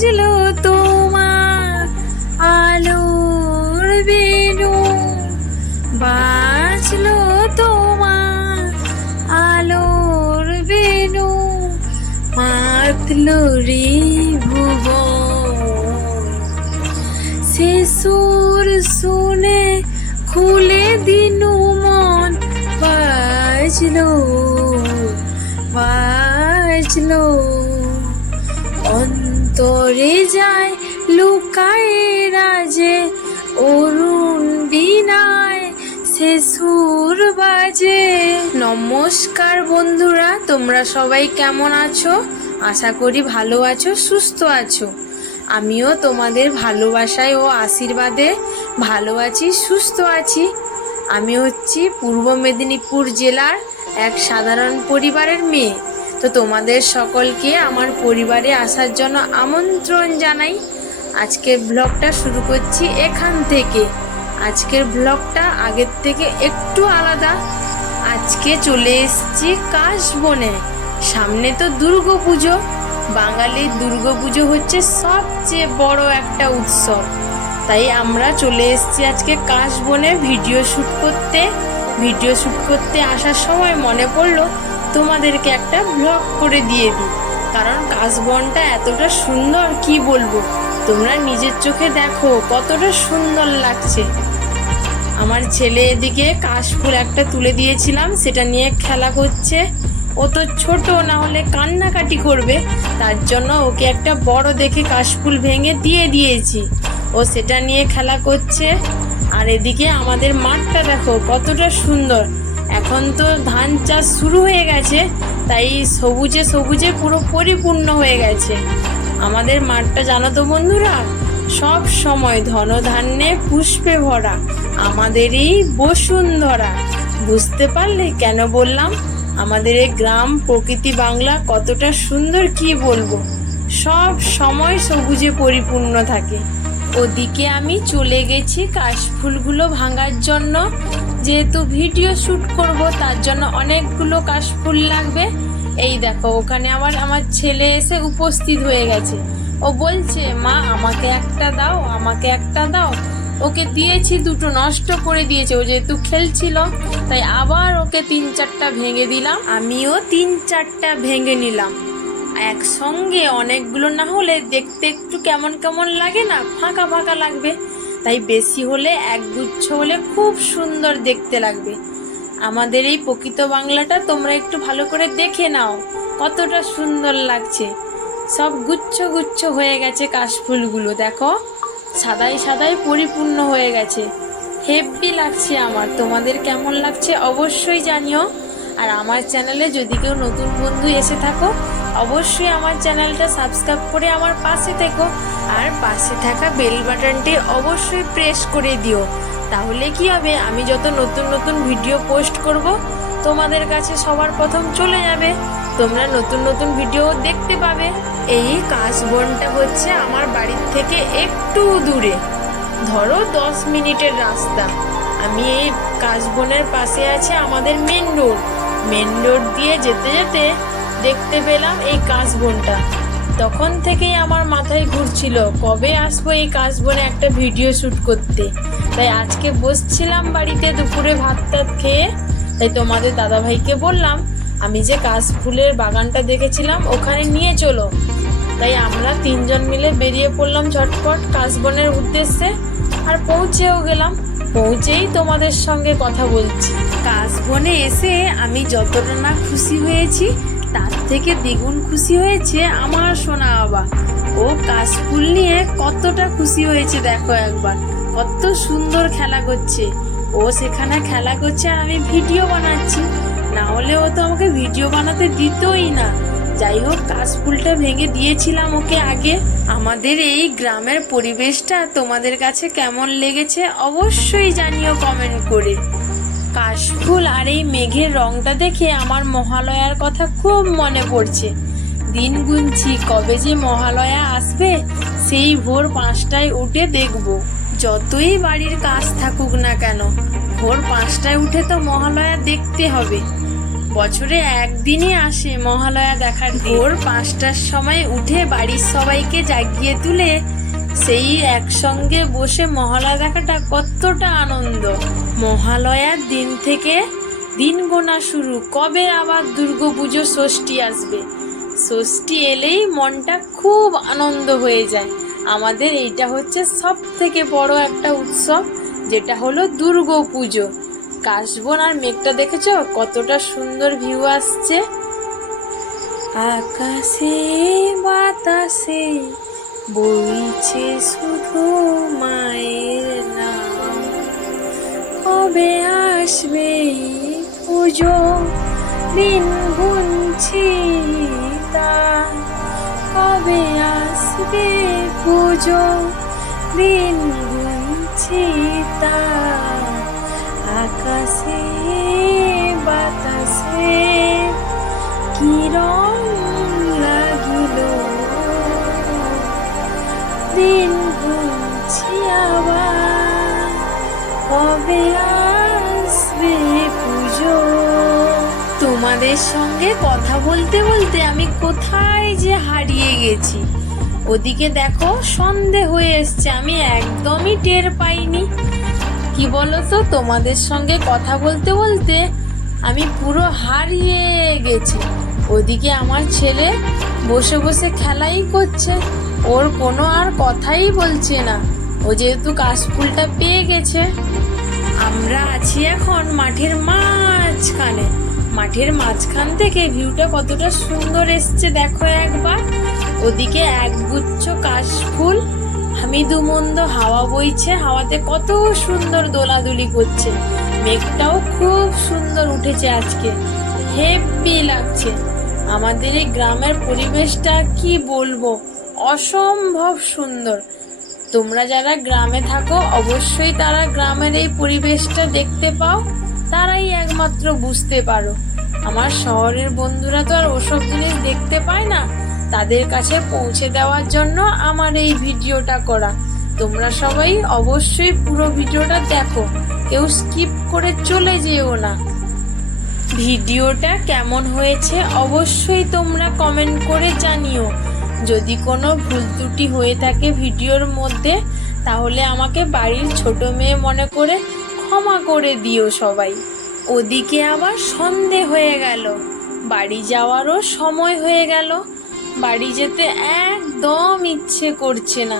বাজলো তোমার আলোর বেনু, বাজলো তোমার আলোর বেনু, মাতলো রে ভুবন। সে সুর শুনে খুলে দিনু মন, বাজলো বাজলো অন্তরে যায় লুকায় রাজে, অরুণ বীণায় সে সুর বাজে। নমস্কার বন্ধুরা, তোমরা সবাই কেমন আছো? আশা করি ভালো আছো, সুস্থ আছো। আমিও তোমাদের ভালোবাসায় ও আশীর্বাদে ভালো আছি, সুস্থ আছি। আমি হচ্ছি পূর্ব মেদিনীপুর জেলার এক সাধারণ পরিবারের মেয়ে। তো তোমাদের সকলকে আমার পরিবারে আসার জন্য আমন্ত্রণ জানাই। আজকের ব্লগটা শুরু করছি এখান থেকে। আজকের ব্লগটা আগের থেকে একটু আলাদা। আজকে চলে এসেছি কাশবনে। সামনে তো দুর্গাপুজো। বাঙালির দুর্গাপুজো হচ্ছে সবচেয়ে বড় একটা উৎসব। তাই আমরা চলে এসেছি আজকে কাশবনে ভিডিও শ্যুট করতে। ভিডিও শ্যুট করতে আসার সময় মনে পড়লো তোমাদেরকে একটা ব্লগ করে দিয়ে দিই, কারণ কাশবনটা এতটা সুন্দর কি বলবো। তোমরা নিজের চোখে দেখো কতটা সুন্দর লাগছে। আমার ছেলে এদিকে কাশফুল একটা তুলে দিয়েছিলাম, সেটা নিয়ে খেলা করছে। ও তো ছোট, না হলে কান্নাকাটি করবে, তার জন্য ওকে একটা বড় দেখে কাশফুল ভেঙে দিয়ে দিয়েছি। ও সেটা নিয়ে খেলা করছে। আর এদিকে আমাদের মাঠটা দেখো কতটা সুন্দর। এখন তো ধান চাষ শুরু হয়ে গেছে, তাই সবুজে সবুজে পুরো পরিপূর্ণ হয়ে গেছে আমাদের মাঠটা। জানো তো বন্ধুরা, সব সময় ধনধান্যে পুষ্পে ভরা আমাদের এই বসুন্ধরা। বুঝতে পারলে কেন বললাম আমাদের এই গ্রাম প্রকৃতি বাংলা কতটা সুন্দর কি বলবো। সব সময় সবুজে পরিপূর্ণ থাকে। ওদিকে আমি চলে গেছি কাশফুলগুলো ভাঙার জন্য। যেহেতু ভিডিও শ্যুট করব, তার জন্য অনেকগুলো কাশফুল লাগবে। এই দেখো ওখানে আমার ছেলে এসে উপস্থিত হয়ে গেছে। ও বলছে, মা আমাকে একটা দাও, আমাকে একটা দাও। ওকে দিয়েছি, দুটো নষ্ট করে দিয়েছে। ও যেহেতু খেলছিল, তাই আবার ওকে 3-4টা ভেঙে দিলাম। আমিও 3-4টা ভেঙে নিলাম। একসঙ্গে অনেকগুলো না হলে দেখতে একটু কেমন কেমন লাগে না, ফাঁকা ফাঁকা লাগবে। তাই বেশি হলে একগুচ্ছ হলে খুব সুন্দর দেখতে লাগবে। আমাদের এই প্রকৃত বাংলাটা তোমরা একটু ভালো করে দেখে নাও, কতটা সুন্দর লাগছে। সব গুচ্ছ গুচ্ছ হয়ে গেছে কাশফুলগুলো, দেখো সাদাই সাদাই পরিপূর্ণ হয়ে গেছে। হেভি লাগছে আমার। তোমাদের কেমন লাগছে অবশ্যই জানিও। আর আমার চ্যানেলে যদি কেউ নতুন বন্ধু এসে থাকো, অবশ্যই আমার চ্যানেলটা সাবস্ক্রাইব করে আমার পাশে থেকো। আর পাশে থাকা বেল বাটনটি অবশ্যই প্রেস করে দিও। তাহলে কি হবে, আমি যত নতুন নতুন ভিডিও পোস্ট করব তোমাদের কাছে সবার প্রথম চলে যাবে। তোমরা নতুন নতুন ভিডিও দেখতে পাবে। এই কাশবনটা হচ্ছে আমার বাড়ির থেকে একটু দূরে, ধরো 10 মিনিটের রাস্তা। আমি এই কাশবনের পাশে আছে আমাদের মেন রোড। মেন রোড দিয়ে যেতে যেতে দেখতে পেলাম এই কাশবনটা। তখন থেকেই আমার মাথায় ঘুরছিল কবে আসবো এই কাশবনে একটা ভিডিও শ্যুট করতে। তাই আজকে বসছিলাম বাড়িতে দুপুরে ভাত টাত খেয়ে, তাই তোমাদের দাদাভাইকে বললাম আমি যে কাশফুলের বাগানটা দেখেছিলাম ওখানে নিয়ে চলো। তাই আমরা 3জন মিলে বেরিয়ে পড়লাম ঝটপট কাশবনের উদ্দেশ্যে। আর পৌঁছেও গেলাম। পৌঁছেই তোমাদের সঙ্গে কথা বলছি। কাশবনে এসে আমি যতটা না খুশি হয়েছি, তার থেকে দ্বিগুণ খুশি হয়েছে আমার সোনা বাবা। ও কাশফুল নিয়ে কতটা খুশি হয়েছে দেখো একবার, কত সুন্দর খেলা করছে। ও সেখানে খেলা করছে আর আমি ভিডিও বানাচ্ছি, না হলে ও তো আমাকে ভিডিও বানাতে দিতই না। যাই হোক, কাশফুলটা ভেঙে দিয়েছিলাম ওকে আগে। আমাদের এই গ্রামের পরিবেশটা তোমাদের কাছে কেমন লেগেছে অবশ্যই জানিও কমেন্ট করে। কাশফুল আর এই মেঘের রংটা দেখে আমার মহালয়ার কথা খুব মনে পড়ছে। দিন গুনছি কবে যে মহালয়া আসবে, সেই ভোর 5টায় উঠে দেখব। যতই বাড়ির কাজ থাকুক না কেন, ভোর 5টায় উঠে তো মহালয়া দেখতে হবে। বছরে একদিনই আসে মহালয়া দেখার দিন। ভোর 5টার সময় উঠে বাড়ির সবাইকে জাগিয়ে তুলে সেই একসঙ্গে বসে মহালয়া দেখাটা কতটা আনন্দ। মহালয়ার দিন থেকে দিন গোনা শুরু, কবে আবার দুর্গাপুজো ষষ্ঠী আসবে। ষষ্ঠী এলেই মনটা খুব আনন্দ হয়ে যায়। আমাদের এইটা হচ্ছে সব থেকে বড় একটা উৎসব, যেটা হলো দুর্গাপুজো। কাশবন আর মেঘটা দেখেছো কতটা সুন্দর ভিউ আসছে। আকাশে বাতাসে বইছে শুধু মায়ের নাম, কবে আসবে পুজো দিন গুনছি তার, কবে আসবে পুজো দিন গুনছি তার। আকাশে বাতাসে কি রং লাগিল, দিন গুনছি আবার, কবে আসবে পুজো। তোমাদের সঙ্গে কথা বলতে বলতে আমি কোথায় যে হারিয়ে গেছি। ওদিকে দেখো সন্ধে হয়ে এসছে, আমি একদমই টের পাইনি। কি বলতো, তোমাদের সঙ্গে কথা বলতে বলতে আমি পুরো হারিয়ে গেছি। ওদিকে আমার ছেলে বসে বসে খেলাই করছে, ওর কোনো আর কথাই বলছে না। ও যেহেতু কাশফুলটা পেয়ে গেছে। আমরা আছি এখন মাঠের মাঝখানে। মাঠের মাঝখান থেকে ভিউটা কতটা সুন্দর এসছে দেখো একবার। ওদিকে একগুচ্ছ কাশফুল, হামিদু মন্দ হাওয়া বইছে, হাওয়াতে কত সুন্দর দোলাদুলি করছে। মেঘটাও খুব সুন্দর উঠেছে আজকে, হেব্বি লাগছে। আমাদের এই গ্রামের পরিবেশটা কি বলবো, অসম্ভব সুন্দর। তোমরা যারা গ্রামে থাকো অবশ্যই তারা গ্রামের এই পরিবেশটা দেখতে পাও, তারাই একমাত্র বুঝতে পারো। আমার শহরের বন্ধুরা তো আর ওসব জিনিস দেখতে পায় না, তাদের কাছে পৌঁছে দেওয়ার জন্য আমার এই ভিডিওটা করা। তোমরা সবাই অবশ্যই পুরো ভিডিওটা দেখো, কেউ স্কিপ করে চলে যেও না। ভিডিওটা কেমন হয়েছে অবশ্যই তোমরা কমেন্ট করে জানিও। যদি কোনো ভুল ত্রুটি হয়ে থাকে ভিডিওর মধ্যে, তাহলে আমাকে বাড়ির ছোট মেয়ে মনে করে ক্ষমা করে দিও সবাই। ওদিকে আবার সন্ধে হয়ে গেল, বাড়ি যাওয়ারও সময় হয়ে গেল। বাড়ি যেতে একদম ইচ্ছে করছে না।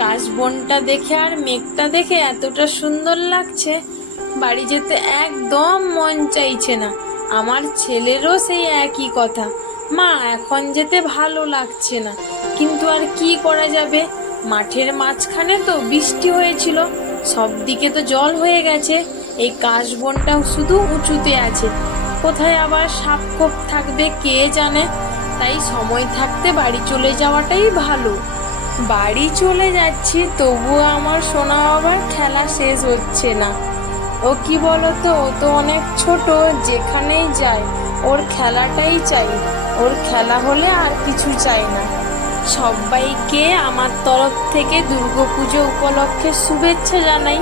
কাশবনটা দেখে আর মেঘটা দেখে এতটা সুন্দর লাগছে, বাড়ি যেতে একদম মন চাইছে না। আমার ছেলেরও সেই একই কথা, মা এখন যেতে ভালো লাগছে না। কিন্তু আর কি করা যাবে, মাঠের মাঝখানে তো বৃষ্টি হয়েছিল, সব দিকে তো জল হয়ে গেছে। এই কাশবনটাও শুধু উঁচুতে আছে, কোথায় আবার সাপ খোপ থাকবে কে জানে। তাই সময় থাকতে বাড়ি চলে যাওয়াটাই ভালো। বাড়ি চলে যাচ্ছি, তবুও আমার সোনা বাবার খেলা শেষ হচ্ছে না। ও কি বলতো, ও তো অনেক ছোট, যেখানেই যায় ওর খেলাটাই চাই। ওর খেলা হলে আর কিছু চাই না। সবাইকে আমার তরফ থেকে দুর্গাপুজো উপলক্ষে শুভেচ্ছা জানাই।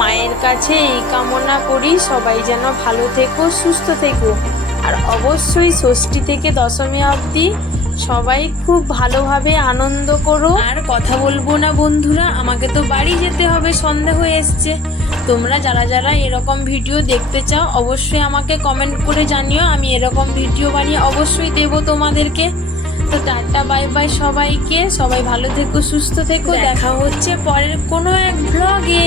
মায়ের কাছে এই কামনা করি সবাই যেন ভালো থেকো, সুস্থ থেকো। আর অবশ্যই ষষ্ঠী থেকে দশমী অবধি সবাই খুব ভালোভাবে আনন্দ করো। আর কথা বলবো না বন্ধুরা, আমাকে তো বাড়ি যেতে হবে, সন্ধে হয়ে এসছে। তোমরা যারা যারা এরকম ভিডিও দেখতে চাও অবশ্যই আমাকে কমেন্ট করে জানিও, আমি এরকম ভিডিও বানিয়ে অবশ্যই দেবো তোমাদেরকে। তো টাটা বাই বাই সবাইকে, সবাই ভালো থেকো, সুস্থ থেকো। দেখা হচ্ছে পরের কোনো এক ব্লগে।